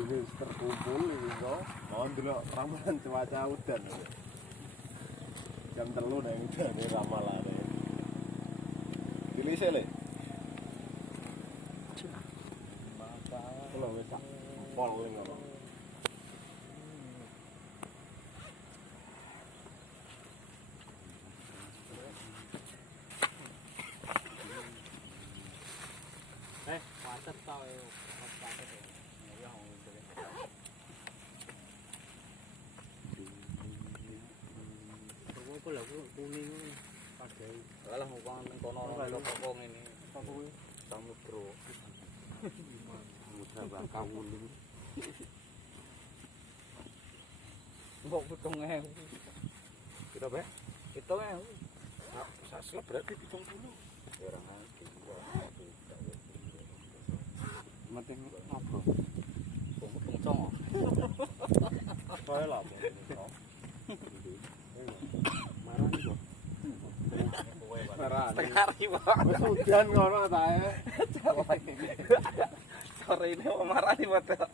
Ini terkumpul ini kok. Mohon dulu ramalan cuaca udan. Jam 3 nih udah nih ramalan. Pilih sih le. Kalau wis tak pol ngono. Mantap tau ya. Apa lagu kuning pakai. Alah ngomong nang kono kok ngene. Apa kuwi? Samudra. Samudra bakal nguling. Mbok pitung ewu. Piro, Pak? Pitung ewu. Sak slep berarti 70. Ya ora ngerti. Mati ngopo? Pitung songo. Kaya lha. Marani kok. Marani. Tekari, Pak. Wis udan ngono ta e. Sore ini marani, Pak.